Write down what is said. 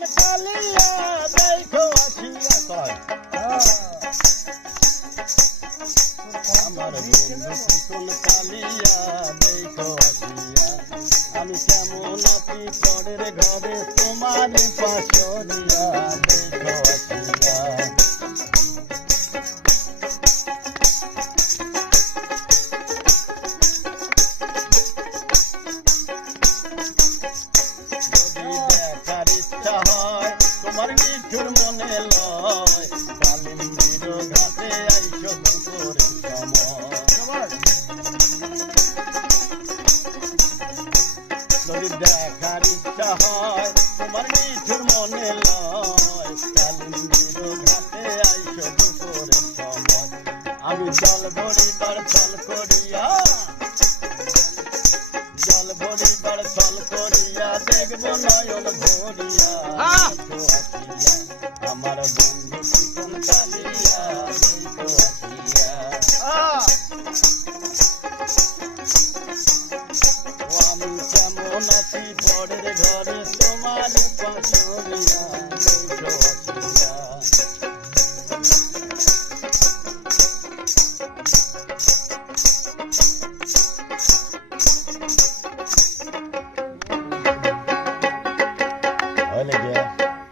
কালিয়া দেখো আসিয়া আমার বন্ধু চিকন কালিয়া দেখো আসিয়া আমি কেমন আছি পরের ঘরে তোমার পাশরিয়া দেখো আসিয়া তোমার মিঠুর মনে লয় কালিন্দির ঘাটে আইসো দুপুরের সময় যদি দেখার ইচ্ছা হয় তোমার মিঠুর মনে লয় কালিন্দির ঘাটে আইসো দুপুরের সময় আমি জল ভরিবার ছল করিয়া দেখবো নয়ন ভরিয়া আমার বন্ধু চিকন কালিয়া দেখো আসিয়া